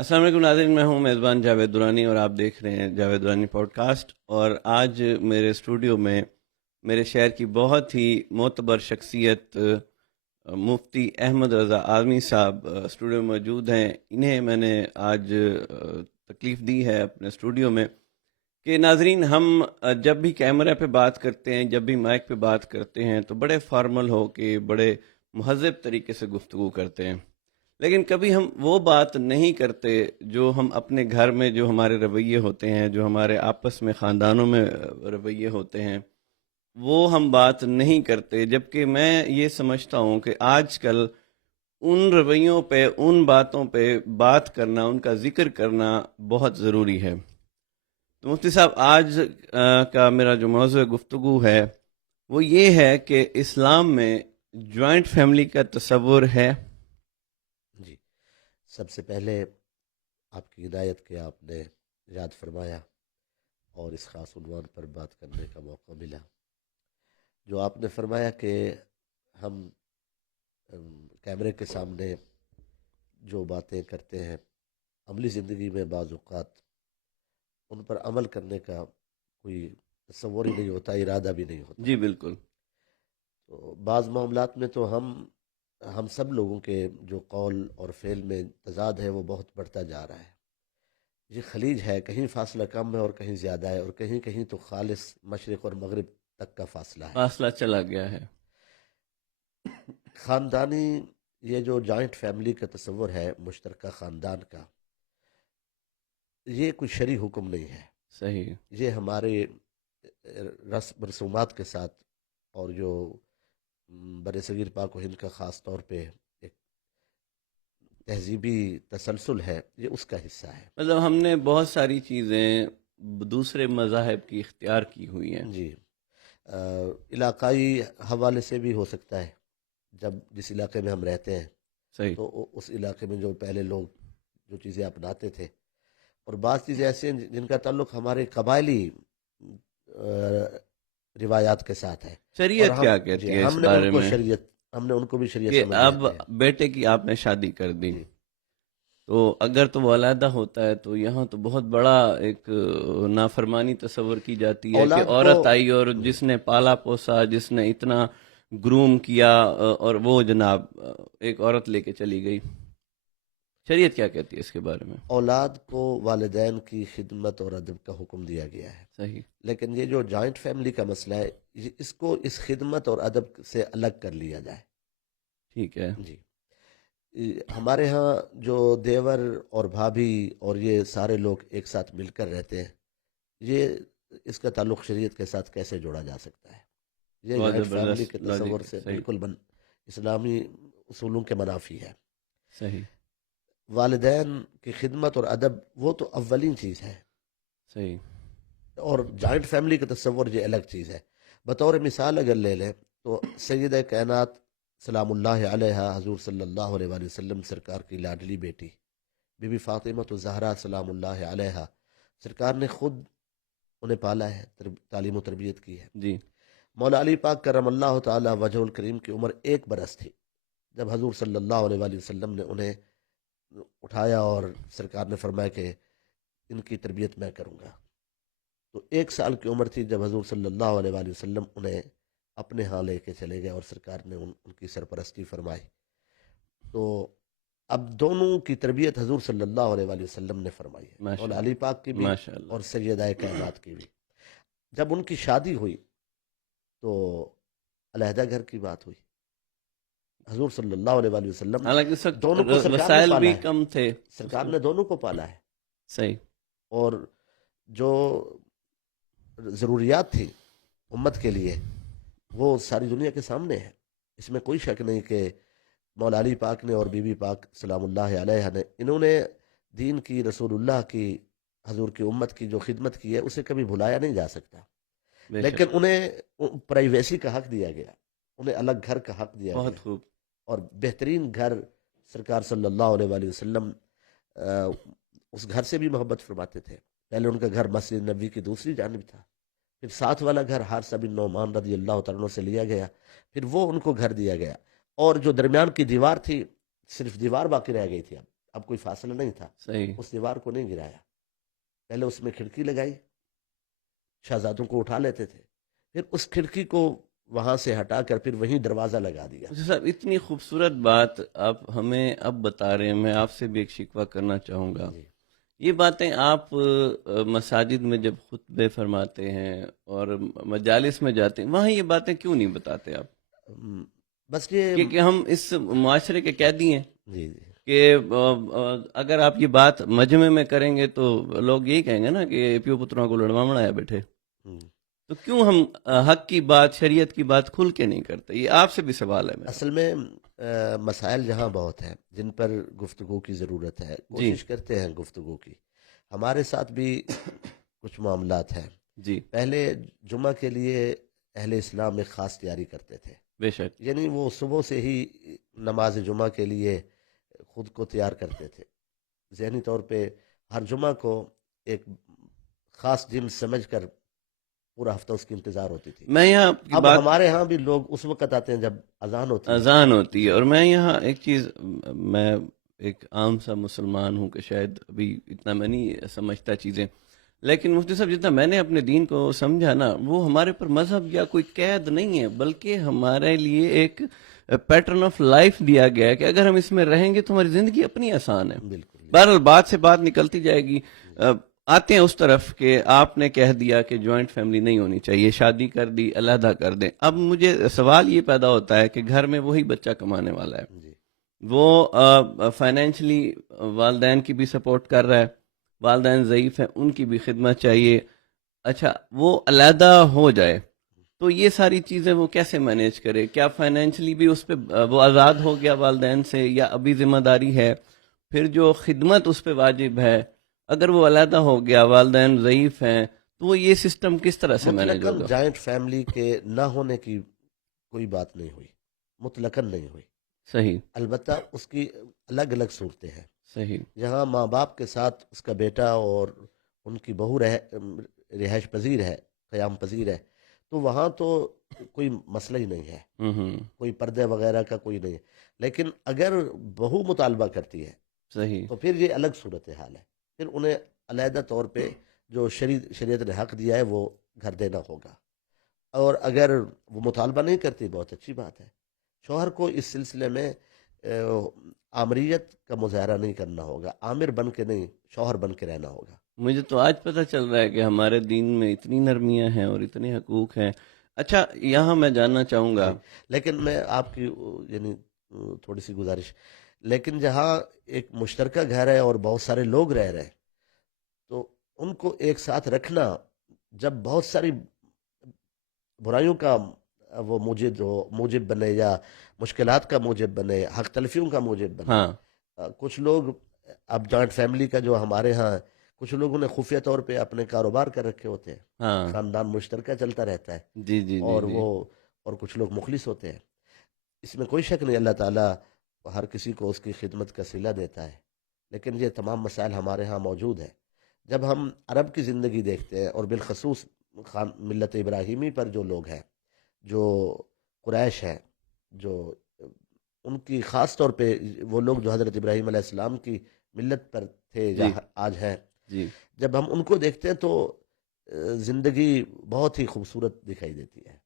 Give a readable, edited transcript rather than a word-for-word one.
السلام علیکم ناظرین، میں ہوں میزبان جاوید درانی اور آپ دیکھ رہے ہیں جاوید درانی پوڈ کاسٹ۔ اور آج میرے اسٹوڈیو میں میرے شہر کی بہت ہی معتبر شخصیت مفتی احمد رضا اعظمی صاحب اسٹوڈیو میں موجود ہیں۔ انہیں میں نے آج تکلیف دی ہے اپنے اسٹوڈیو میں کہ ناظرین، ہم جب بھی کیمرہ پہ بات کرتے ہیں، جب بھی مائک پہ بات کرتے ہیں تو بڑے فارمل ہو کے بڑے مہذب طریقے سے گفتگو کرتے ہیں، لیکن کبھی ہم وہ بات نہیں کرتے جو ہم اپنے گھر میں، جو ہمارے رویے ہوتے ہیں، جو ہمارے آپس میں خاندانوں میں رویے ہوتے ہیں، وہ ہم بات نہیں کرتے۔ جبکہ میں یہ سمجھتا ہوں کہ آج کل ان رویوں پہ، ان باتوں پہ بات کرنا، ان کا ذکر کرنا بہت ضروری ہے۔ تو مفتی صاحب، آج کا میرا جو موضوع گفتگو ہے وہ یہ ہے کہ اسلام میں جوائنٹ فیملی کا تصور ہے۔ جی، سب سے پہلے آپ کی ہدایت کے آپ نے یاد فرمایا اور اس خاص عنوان پر بات کرنے کا موقع ملا۔ جو آپ نے فرمایا کہ ہم کیمرے کے سامنے جو باتیں کرتے ہیں، عملی زندگی میں بعض اوقات ان پر عمل کرنے کا کوئی تصور ہی نہیں ہوتا، ارادہ بھی نہیں ہوتا۔ جی بالکل۔ تو بعض معاملات میں تو ہم سب لوگوں کے جو قول اور فعل میں تضاد ہے وہ بہت بڑھتا جا رہا ہے۔ یہ خلیج ہے، کہیں فاصلہ کم ہے اور کہیں زیادہ ہے، اور کہیں کہیں تو خالص مشرق اور مغرب تک کا فاصلہ ہے۔ فاصلہ چلا گیا ہے۔ خاندانی یہ جو جوائنٹ فیملی کا تصور ہے، مشترکہ خاندان کا، یہ کوئی شرعی حکم نہیں ہے۔ صحیح۔ یہ ہمارے رسم رسومات کے ساتھ اور جو بر صغیر پاک و ہند کا خاص طور پہ ایک تہذیبی تسلسل ہے، یہ اس کا حصہ ہے۔ مطلب ہم نے بہت ساری چیزیں دوسرے مذاہب کی اختیار کی ہوئی ہیں۔ جی، علاقائی حوالے سے بھی ہو سکتا ہے۔ جب جس علاقے میں ہم رہتے ہیں صحیح۔ تو اس علاقے میں جو پہلے لوگ جو چیزیں اپناتے تھے، اور بعض چیزیں ایسی ہیں جن کا تعلق ہمارے قبائلی روایات کے ساتھ ہے، اور شریعت ہم کیا جی کہتی ہے اس ہم نے ان بارے کو میں شریعت، ہم نے ان کو بھی شریعت کہ سمجھ اب لیتے ہیں۔ بیٹے کی آپ نے شادی کر دی جی، تو اگر تو وہ علیحدہ ہوتا ہے تو یہاں تو بہت بڑا ایک نافرمانی تصور کی جاتی ہے کہ اولاد کو عورت آئی اور جس نے پالا پوسا، جس نے اتنا گروم کیا، اور وہ جناب ایک عورت لے کے چلی گئی۔ شریعت کیا کہتی ہے اس کے بارے میں؟ اولاد کو والدین کی خدمت اور ادب کا حکم دیا گیا ہے، صحیح۔ لیکن یہ جو جوائنٹ فیملی کا مسئلہ ہے، اس کو اس خدمت اور ادب سے الگ کر لیا جائے۔ ٹھیک ہے۔ جی، ہمارے ہاں جو دیور اور بھابھی اور یہ سارے لوگ ایک ساتھ مل کر رہتے ہیں، یہ اس کا تعلق شریعت کے ساتھ کیسے جوڑا جا سکتا ہے؟ یہ بہت جوائنٹ فیملی زبردست کے تصور لاجک ہے۔ سے صحیح۔ بالکل اسلامی اصولوں کے منافی ہے۔ صحیح۔ والدین کی خدمت اور ادب وہ تو اولین چیز ہے، صحیح۔ اور جوائنٹ فیملی کا تصور یہ الگ چیز ہے۔ بطور مثال اگر لے لیں تو سیدہ کائنات سلام اللہ علیہ، حضور صلی اللہ علیہ وآلہ وسلم سرکار کی لاڈلی بیٹی بی بی فاطمہ الزہرا سلام اللہ علیہ، سرکار نے خود انہیں پالا ہے، تعلیم و تربیت کی ہے۔ جی۔ مولا علی پاک کرم اللہ تعالی وجہ الکریم کی عمر 1 برس تھی جب حضور صلی اللہ علیہ وآلہ وسلم نے انہیں اٹھایا اور سرکار نے فرمایا کہ ان کی تربیت میں کروں گا۔ تو 1 سال کی عمر تھی جب حضور صلی اللہ علیہ وآلہ وسلم انہیں اپنے ہاں لے کے چلے گئے اور سرکار نے ان کی سرپرستی فرمائی۔ تو اب دونوں کی تربیت حضور صلی اللہ علیہ وآلہ وسلم نے فرمائی ہے، ماشاء مولا علی اللہ۔ پاک کی بھی ماشاء اللہ۔ اور سیدہ کائنات کی بھی۔ جب ان کی شادی ہوئی تو علیحدہ گھر کی بات ہوئی۔ حضور صلی اللہ علیہ وآلہ وسلم حالانکہ اس وقت دونوں کو سرکار نے وسائل بھی پالا ہے، کم تھے۔ سرکار نے دونوں کو پالا ہے، صحیح۔ اور جو ضروریات تھی امت کے لیے وہ ساری دنیا کے سامنے ہے۔ اس میں کوئی شک نہیں کہ مولا علی پاک نے اور بی بی پاک سلام اللہ علیہ نے، انہوں نے دین کی، رسول اللہ کی، حضور کی امت کی جو خدمت کی ہے اسے کبھی بھلایا نہیں جا سکتا۔ بے لیکن شک۔ انہیں پرائیویسی کا حق دیا گیا، انہیں الگ گھر کا حق دیا گیا، بہت خوب۔ اور بہترین گھر سرکار صلی اللہ علیہ وآلہ وسلم اس گھر سے بھی محبت فرماتے تھے۔ پہلے ان کا گھر مسجد نبوی کی دوسری جانب تھا، پھر ساتھ والا گھر حارثہ بن نعمان رضی اللہ تعالیٰ عنہ سے لیا گیا، پھر وہ ان کو گھر دیا گیا، اور جو درمیان کی دیوار تھی صرف دیوار باقی رہ گئی تھی، اب اب کوئی فاصلہ نہیں تھا، صحیح. اس دیوار کو نہیں گرایا، پہلے اس میں کھڑکی لگائی، شہزادوں کو اٹھا لیتے تھے، پھر اس کھڑکی کو وہاں سے ہٹا کر پھر وہیں دروازہ لگا دیا. مجھے صاحب اتنی خوبصورت بات آپ ہمیں اب بتا رہے ہیں، میں آپ سے بھی ایک شکوہ کرنا چاہوں گا. جی یہ باتیں آپ مساجد میں جب خطبے فرماتے ہیں اور مجالس میں جاتے ہیں، وہاں یہ باتیں کیوں نہیں بتاتے آپ؟ بس یہ کہ ہم اس معاشرے کے قیدی ہیں جی جی کہ اگر آپ یہ بات مجمع میں کریں گے تو لوگ یہی کہیں گے نا کہ پیو پتروں کو لڑوا مڑایا بیٹھے. تو کیوں ہم حق کی بات، شریعت کی بات کھل کے نہیں کرتے؟ یہ آپ سے بھی سوال ہے میرا. اصل میں مسائل جہاں بہت ہیں جن پر گفتگو کی ضرورت ہے، جی کوشش کرتے ہیں گفتگو کی. ہمارے ساتھ بھی کچھ معاملات ہیں. جی پہلے جمعہ کے لیے اہل اسلام ایک خاص تیاری کرتے تھے، بے شک. یعنی وہ صبح سے ہی نماز جمعہ کے لیے خود کو تیار کرتے تھے. ذہنی طور پہ ہر جمعہ کو ایک خاص دن سمجھ کر پورا ہفتہ اس کی انتظار ہوتی تھی. میں یہاں آپ کی اب بات، ہمارے ہاں بھی لوگ اس وقت آتے ہیں جب اذان ہوتی ہے. اذان ہوتی ہے. اور میں یہاں ایک چیز، میں ایک عام سا مسلمان ہوں کہ شاید ابھی اتنا میں نہیں سمجھتا چیزیں، لیکن مفتی صاحب جتنا میں نے اپنے دین کو سمجھا نا، وہ ہمارے پر مذہب یا کوئی قید نہیں ہے، بلکہ ہمارے لیے ایک پیٹرن آف لائف دیا گیا ہے کہ اگر ہم اس میں رہیں گے تو ہماری زندگی اپنی آسان ہے. بالکل بہرحال بات سے بات نکلتی جائے گی. آتے ہیں اس طرف کہ آپ نے کہہ دیا کہ جوائنٹ فیملی نہیں ہونی چاہیے، شادی کر دی، علیحدہ کر دیں. اب مجھے سوال یہ پیدا ہوتا ہے کہ گھر میں وہی بچہ کمانے والا ہے، جی وہ فائنینشلی والدین کی بھی سپورٹ کر رہا ہے، والدین ضعیف ہیں، ان کی بھی خدمت چاہیے. اچھا وہ علیحدہ ہو جائے تو یہ ساری چیزیں وہ کیسے مینیج کرے؟ کیا فائنینشلی بھی اس پہ وہ آزاد ہو گیا والدین سے، یا ابھی ذمہ داری ہے؟ پھر جو خدمت اس پہ واجب ہے، اگر وہ علیحدہ ہو گیا، والدین ضعیف ہیں، تو وہ یہ سسٹم کس طرح سے مینیج مطلقاً ہوگا؟ جوائنٹ فیملی کے نہ ہونے کی کوئی بات نہیں ہوئی، مطلقاً نہیں ہوئی. صحیح البتہ اس کی الگ الگ صورتیں ہیں. صحیح. جہاں ماں باپ کے ساتھ اس کا بیٹا اور ان کی بہو رہائش پذیر ہے، قیام پذیر ہے، تو وہاں تو کوئی مسئلہ ہی نہیں ہے، ہوں کوئی پردے وغیرہ کا کوئی نہیں ہے. لیکن اگر بہو مطالبہ کرتی ہے صحیح. تو پھر یہ الگ صورتحال ہے. پھر انہیں علیحدہ طور پہ جو شریعت نے حق دیا ہے وہ گھر دینا ہوگا. اور اگر وہ مطالبہ نہیں کرتی، بہت اچھی بات ہے. شوہر کو اس سلسلے میں آمریت کا مظاہرہ نہیں کرنا ہوگا، عامر بن کے نہیں، شوہر بن کے رہنا ہوگا. مجھے تو آج پتہ چل رہا ہے کہ ہمارے دین میں اتنی نرمیاں ہیں اور اتنے حقوق ہیں. اچھا یہاں میں جاننا چاہوں گا. جی لیکن میں آپ کی یعنی تھوڑی سی گزارش، لیکن جہاں ایک مشترکہ گھر ہے اور بہت سارے لوگ رہ رہے ہیں تو ان کو ایک ساتھ رکھنا، جب بہت ساری برائیوں کا وہ موجب بنے یا مشکلات کا موجب بنے، حق تلفیوں کا موجب بنے. ہاں کچھ لوگ اب جوائنٹ فیملی کا جو ہمارے ہاں کچھ لوگوں نے خفیہ طور پہ اپنے کاروبار کر رکھے ہوتے ہیں، ہاں. خاندان مشترکہ چلتا رہتا ہے، جی جی جی اور جی. وہ اور کچھ لوگ مخلص ہوتے ہیں. اس میں کوئی شک نہیں، اللہ تعالیٰ ہر کسی کو اس کی خدمت کا صلہ دیتا ہے. لیکن یہ تمام مسائل ہمارے ہاں موجود ہیں. جب ہم عرب کی زندگی دیکھتے ہیں اور بالخصوص ملت ابراہیمی پر جو لوگ ہیں، جو قریش ہیں، جو ان کی خاص طور پہ وہ لوگ جو حضرت ابراہیم علیہ السلام کی ملت پر تھے یا جی آج ہیں، جی. جب ہم ان کو دیکھتے ہیں تو زندگی بہت ہی خوبصورت دکھائی دیتی ہے.